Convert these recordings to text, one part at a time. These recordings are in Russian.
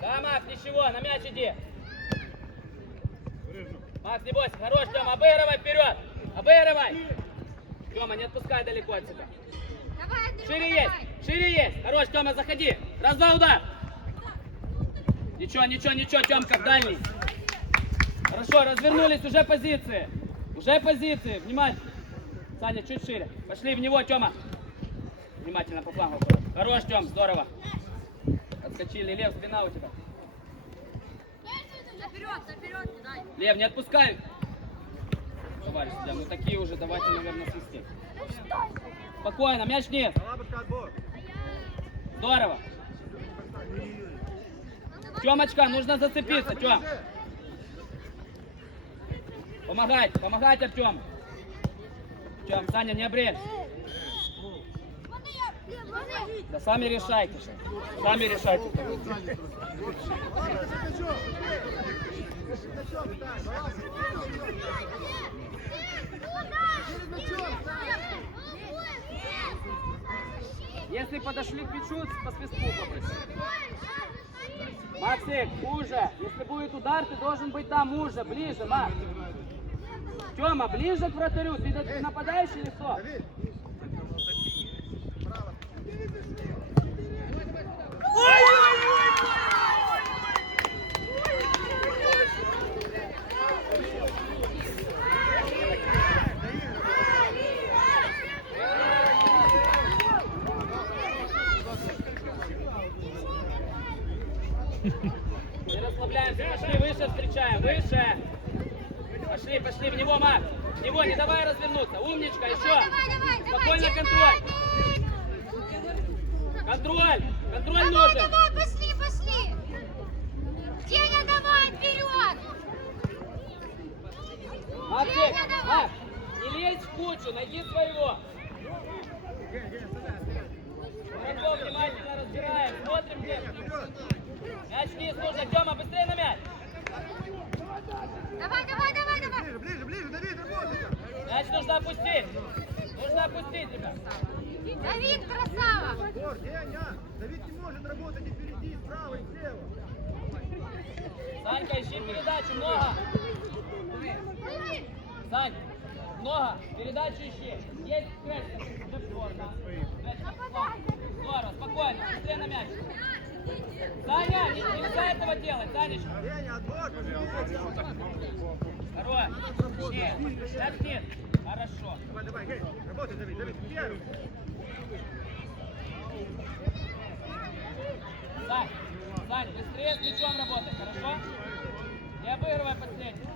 Да, Макс, ничего, на мяч иди. Макс, не бойся, хорош, Тёма, обыгрывай вперед. Обыгрывай. Тёма, не отпускай далеко от себя. Давай, Андрюха, Шире есть, шире есть. Хорош, Тёма, заходи. Раз, два, удар. Ничего, ничего, ничего, Тёмка, в дальний. Хорошо, развернулись, уже позиции. Уже позиции, внимательно. Саня, чуть шире. Пошли в него, Тёма. Внимательно по флангу. Хорош, Тём, здорово. Отскочили, Лев, спина у тебя. Наперед, наперед, не дай. Лев, не отпускай. Товарищ, да, ну такие уже, давайте, наверное, свистеть. Спокойно, мяч нет. Здорово. Тёмочка, нужно зацепиться, Тём. Помогать, помогать, Артём. Тём, Саня, не обрежь. Да сами решайте. же. Сами решайте. Если подошли к мячу, по свистку попроси. Максик, уже. Если будет удар, ты должен быть там уже, ближе, Макс. Тёма, ближе к вратарю. Ты нападающий или кто? Не расслабляемся, пошли выше встречаем, выше. Пошли, пошли в него, Макс. В него, не давай развернуться. Умничка, еще. Давай, давай, давай, Спокойно, контроль. Контроль, контроль Давай, нужен. давай, пошли, пошли. Деня, давай, вперед. Максик, Деня, давай. Макс, не лезь в кучу, найди своего. Игроков внимательно разбираем, смотрим где. Мяч вниз нужно, Тёма, быстрее на мяч. Давай, давай, давай, давай. Ближе, ближе, ближе, Давид, работай! Мяч нужно опустить. Нужно опустить, ребят. Давид, красава. Егор, Деня! Давид не может работать и впереди, и справа, и слева! Санька, ищи передачу, много. Сань, много, передачу ищи. Есть кэш. Здорово, спокойно, быстрее на мяч. Саня, не, нельзя этого делать, Санечка. Деня, отбор, пожалуйста! Хорош. Нет, нет. Хорошо. Давай, давай, Гей, работай, Давид, Давид, первый! Сань, Сань, быстрее с мячом работай, хорошо? Не обыгрывай последний.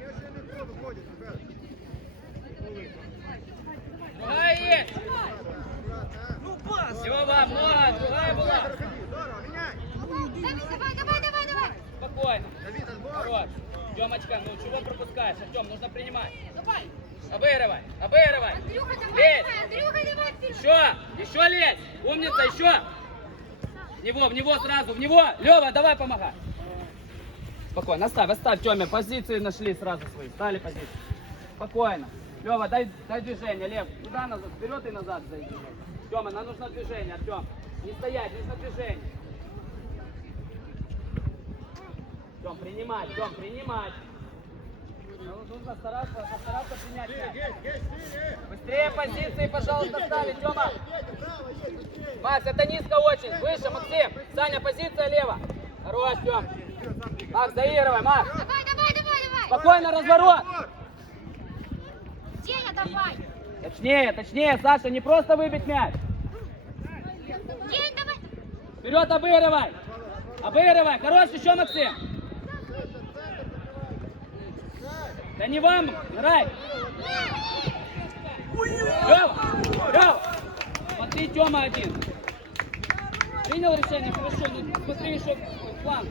Еще легко выходит, ребят! Другая есть. Аккуратно, Всего вам много, другая была. Давай, давай, давай, давай. Спокойно. Давид, отбор! Хорош. Тёмочка, ну чего пропускаешь? Артем, нужно принимать. Давай. Обыгрывай, обыгрывай. Андрюха, давай, Лезь. давай, Андрюха, давай вперед. Еще, еще лезь. Умница, еще. В него, в него сразу, в него. Лева, давай помогай. Спокойно, оставь, оставь, Тёме. Позиции нашли сразу свои. Стали позиции. Спокойно. Лева, дай, дай движение, Лев. Туда назад, вперед и назад зайди. Тёма, нам нужно движение, Артем. Не стоять, нужно движение. Тём, принимать, Тём, принимать. Нужно стараться, постараться принять! Быстрее позиции, пожалуйста, ставить, Тёма. Макс, это низко очень. Выше, Максим. Саня, позиция лево. Хорош, Тём. Макс, доигрывай, Макс. Давай, давай, давай, давай. Спокойно, разворот. Деня, давай. Точнее, точнее, Саша, не просто выбить мяч. День, давай. Вперед обыгрывай. Обыгрывай. Хорош, еще, Максим. Да не вам, играй. Лева, Лева. Смотри, Тёма один. Принял решение, хорошо, ну смотри еще план.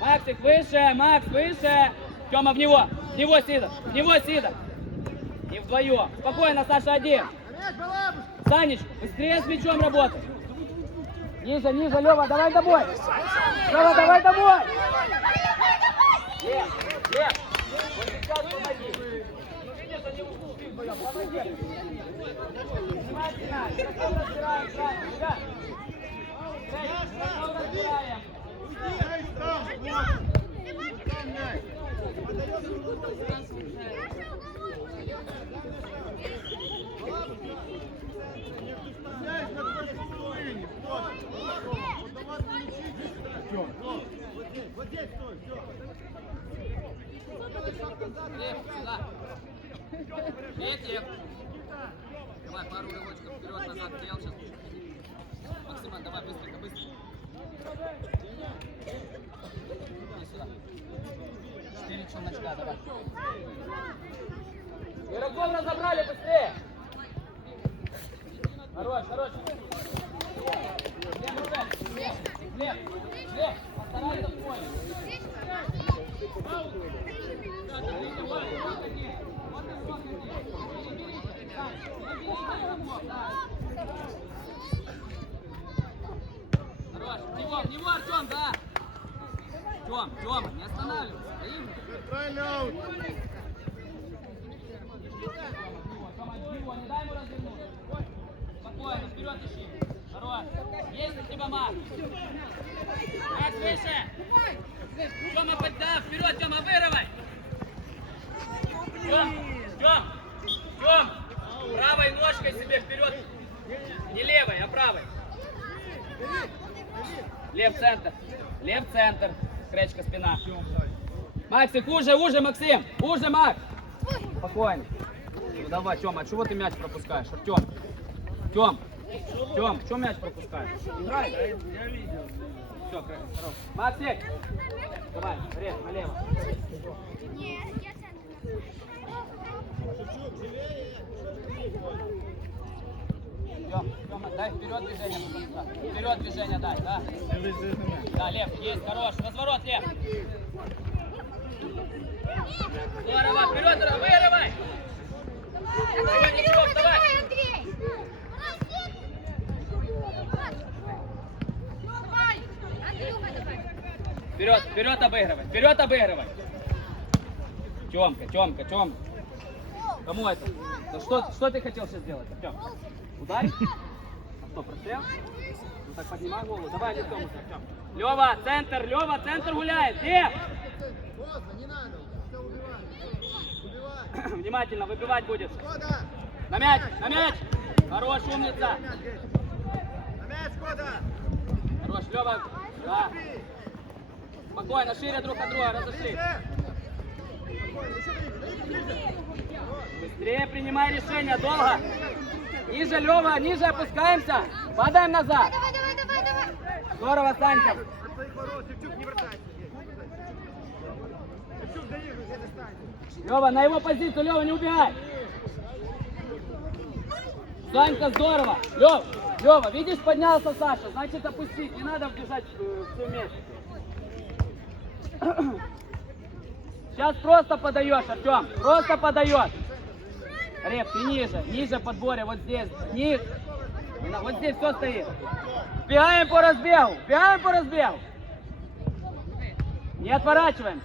Максик, выше, Макс, выше. Тёма, в него, в него, Сидор, в него, Сидор. И вдвоем. Спокойно, Саша, один. Санич, быстрее с мячом работай. Ниже, ниже, Лева, давай домой. Лева, давай домой. Лев, Лев, вот сейчас помоги. Ну, видишь, они Внимательно. Игроков разбираем сразу. Ребят. Эй, игроков разбираем. Вот здесь стой, все. Лев, сюда. Лев, Лев. Давай, пару рывочков вперед, назад, стрел сейчас. Максиман, давай, быстренько, быстренько. Иди сюда. Четыре челночка, давай. Игроков разобрали, быстрее. Хорош, хорош. Лев, Лев, Лев. Постарайся в поле. Хорош. В него, в него, Артем, да. Тем, Тема, не останавливайся. Стоим. Его, не дай ему развернуться. Спокойно, вперед ищи. Хорош. Есть у тебя мат. Как выше. Тёма, подда, вперед, Тёма, вырывай. Тём, Тём, Тём. Правой ножкой себе вперед. Не левой, а правой. Лев центр. Лев центр. Кречка спина. Максик, уже, уже, Максим. Уже, Макс. Спокойно. Ну давай, Тёма, а чего ты мяч пропускаешь? Артем. Тём. Тём, что мяч пропускаешь? Играй. Все, хорошо. Максик. Давай, рез, налево. Тём, Тёма, дай вперед движение. пожалуйста. Вперед движение дай, да? Да, Лев, есть, хорош. Разворот, Лев. Здорово, вперед, вырывай. Давай, Андрюха, давай. Андрей! Давай! Андрюха, давай! Вперед, вперед обыгрывай, вперед обыгрывай. Темка, Темка, Темка. Кому это? Ну что, что ты хотел сейчас сделать, Артем? Ударить? А что, прострел? Ну так поднимай голову, давай лицом Артем. Лева, центр, Лева, центр гуляет. Убивай. Внимательно, выбивать будешь. На мяч, на мяч! Хорош, умница! На мяч, Шкода. Хорош, Лева. Да. Спокойно, шире друг от друга, разошли. Спокойно, еще ближе. Быстрее принимай решение, долго. Ниже, Лева, ниже опускаемся. Падаем назад. Давай, давай, давай, давай! Здорово, Санька. Лева, на его позицию, Лева, не убегай. Санька, здорово. Лев, Лева, видишь, поднялся Саша, значит опустить, не надо вбежать э, все вместе. Сейчас просто подаешь, Артем, просто подаешь. Реп, ты ниже, ниже подборе, вот здесь. На- Вот здесь все стоит. Бегаем по разбегу, бегаем по разбегу. Не отворачиваемся.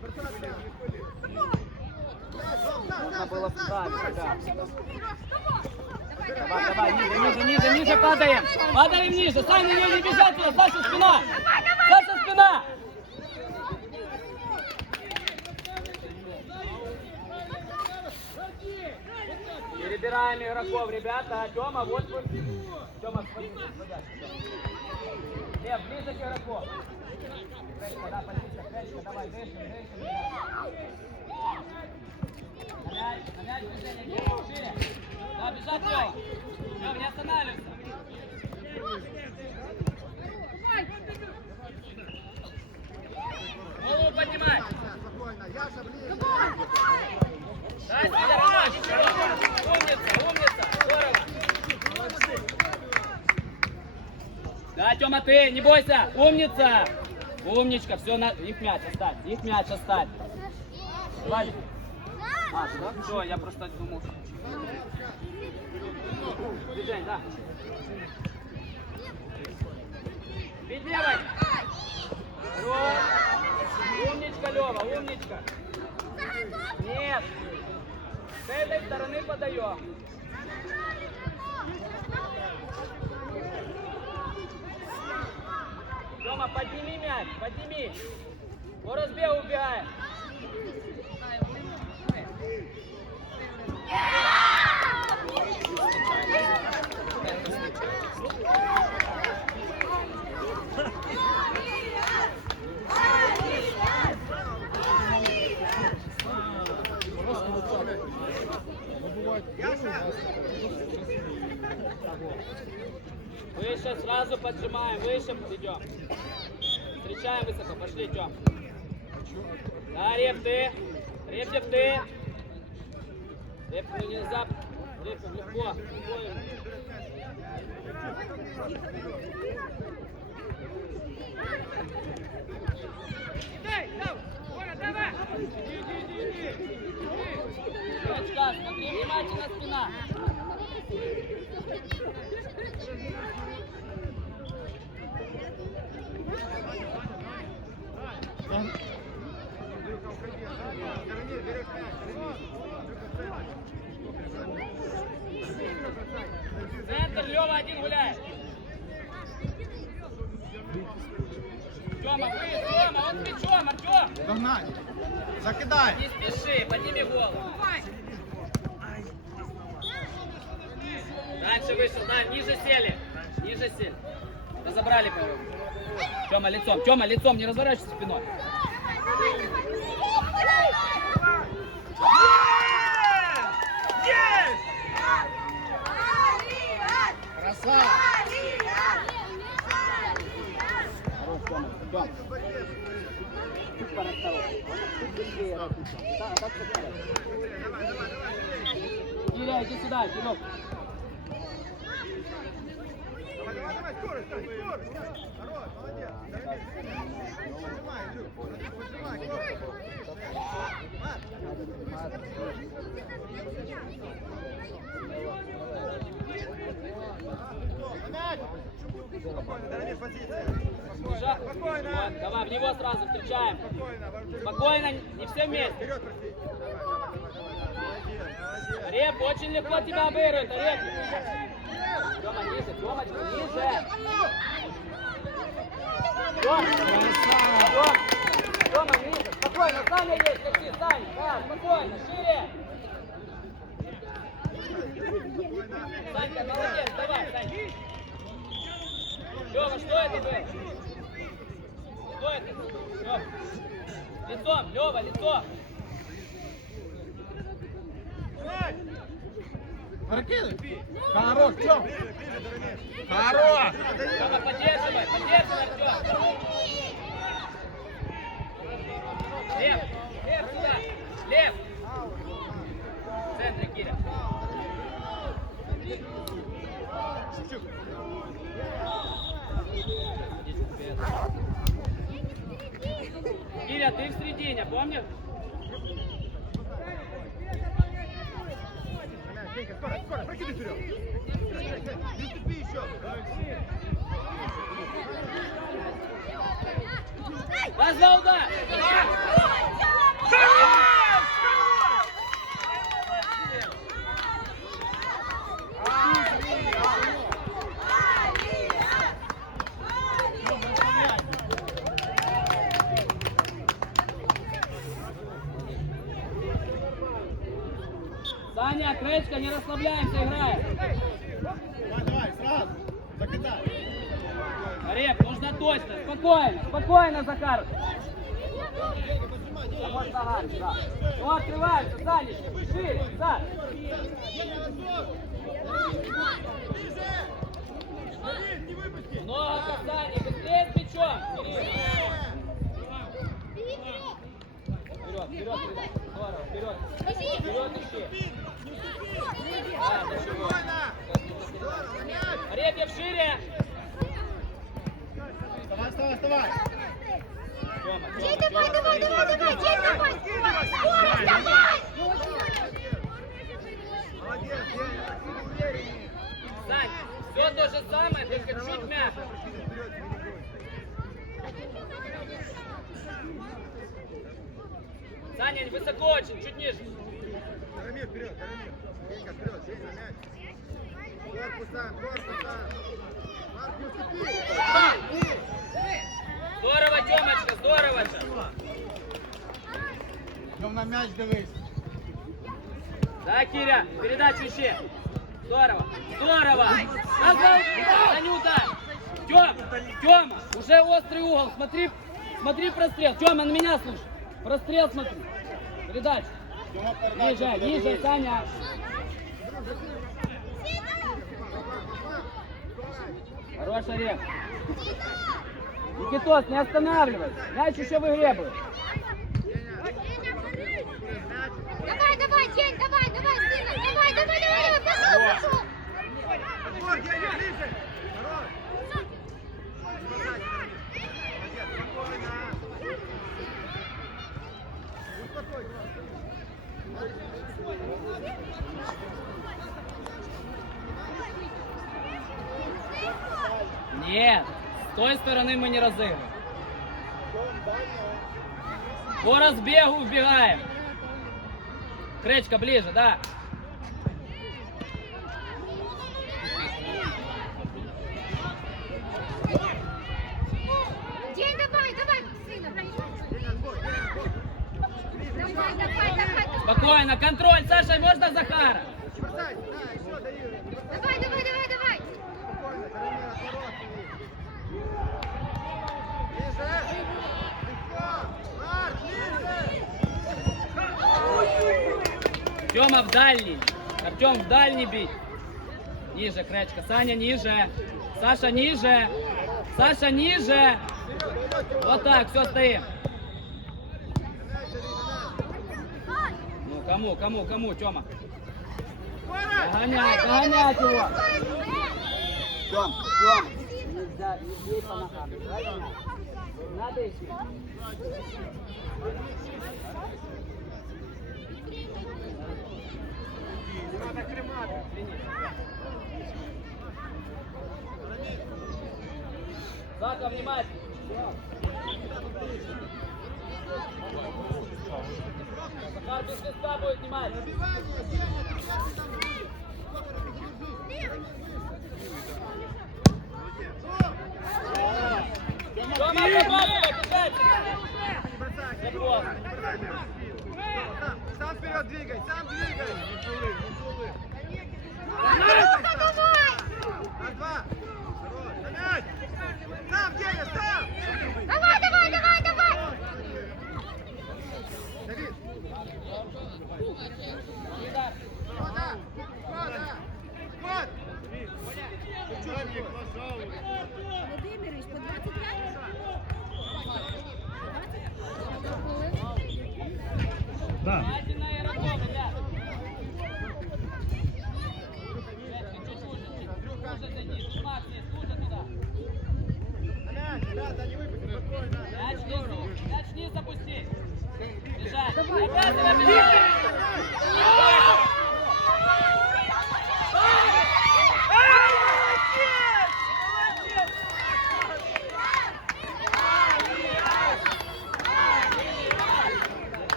Бросайся. Нужно было вставить, да. Давай, давай, ниже, ниже, ниже, ниже падаем. Падаем ниже. Нее не бежать сюда. Саша, спина. Саша, спина. Перебираем игроков, ребята. Тёма, вот вы. Тёма, смотри, Лев, ближе к игроку. Кречка, да, позиция, кречка, давай, дышим, дышим. На мяч, на мяч движение, Лев, шире. Да, бежать, Лева. Лев, не останавливайся. Голову поднимай. Спокойно. Яша, ближе. Дай, Сидорова, Сидорова. Умница, умница. Здорово. Да, Тёма, ты, не бойся. Умница. Умничка, все, на... их мяч оставь, их мяч оставь. Давай. А, да? Все, я просто думал. Движение, да. Бить левой. Умничка. Лева, умничка. Нет. С этой стороны подаем. Тёма, подними мяч, подними. По разбегу убегаем. Выше, сразу поджимаем, выше идем. Встречаем высоко, пошли, идем. Да, Реп, ты. Репьев, ты. Репьев, ну нельзя. Репьев, легко. легко. Девочка, смотри внимательно спина. Центр, Лева один гуляет. Тёма, вы, Тёма, он с мячом, Артём. Догнать. Закидай. Не спеши, подними голову. Дальше вышел, да, ниже сели. Ниже сели. Разобрали по Тёма, лицом, Тёма, лицом, не разворачивайся спиной. Красава. Хорош, Тёма, Тёма. Чуть поосторожнее. Чуть быстрее. Да, так всё правильно. Киря, иди сюда, Кирюк. Давай, давай, давай, скорость, скорость. Хорош, молодец. Поджимай, Илюх. Поджимай. Спокойно, Дарамир, позиция. Бежа. Спокойно, спокойно. Давай, в него сразу встречаем. Спокойно. Спокойно, не все вместе. Вперед, прости. Давай, давай, давай, давай. Молодец, молодец. Реп, очень легко тебя обыгрывает, Реп. Тёма, ниже, Тёмочка, ниже. Тём, Тём, Тёма, ниже. Спокойно, Саня есть, лети, Саня. Да, спокойно, шире. Санька, молодец, давай, Саня. Лёва, что это было? Что это? Лёва. Лицом, Лёва, лицом. Прокидывай. Хорош, Тём. Хорош. Тёма, поддерживай, поддерживай, Артём. Лев, Лев сюда, Лев. В центре, Киря. Шевчук. Киря, ты в середине, помнишь? Денька, скорость, скорость, прокидай вперед. Не ступи еще. Раз, два, удар. Саня, крышка, не расслабляемся, играем. Давай, давай, сразу. Закидай. Реп, нужно точно, спокойно, спокойно, Захар. Ну, открываемся, Санечка, шире, да. Много касаний, быстрее с мячом. Вперед, вперед, вперед. Здорово, вперед. Вперед ищи. Репьев шире. Вставай, вставай, вставай. Дей, давай, давай, давай, давай, Дей, давай, скорость, скорость, давай! Молодец. Увереннее. Сань, все то же самое, только чуть мягче. Саня, высоко очень, чуть ниже. Яромир, вперед, Яромир. Денька, вперед, Денька, мяч. Корпусом, корпусом. Марк, не уступи. Здорово, Тёмочка, здорово. Тьом на м'яч дивись. Да, Киря, передачу ищи. Здорово, здорово. Назвал, Анюта. Тём, Тёма, уже острый угол, смотри, смотри прострел. Тёма, на меня слушай. Прострел смотри. Передача. Передачу Ниже, ниже. Саня. Хорош, Олег. Никитос, не останавливайся. Мяч еще в игре был. Давай, давай, День, давай, давай, сына, давай, давай, давай, пошел, пошел. Успокойся. Нет, с той стороны мы не разыгрываем. По разбегу вбегаем. Кречка ближе, да. День, давай, давай, сына. Давай, давай, давай. Спокойно, контроль. Саша, можно Захара? Не бросай. Да, еще дай. Не бросай. Давай, давай, давай, давай. Спокойно, Яромир, отворот. Ближе. Легко. Марк, Тёма в дальний. Артем в дальний бить. Ниже, Кречка. Саня, ниже. Саша, ниже. Саша, ниже. Вот так, все, стоим. Ну, кому, кому, кому, Тёма? Догонять, догонять его. Тём, Тём. Нельзя, не бей по ногам. правильно? Надо идти. Надо крематы. Зака, внимательно. Захар без листа будет внимать. Сам, сам вперед двигай, сам двигай. Не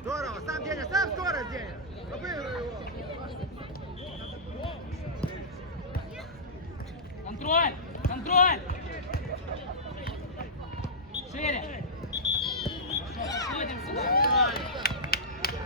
Здорово, сам Деня, сам скорость, Деня! Обыгрывай ну, его! Контроль! Контроль!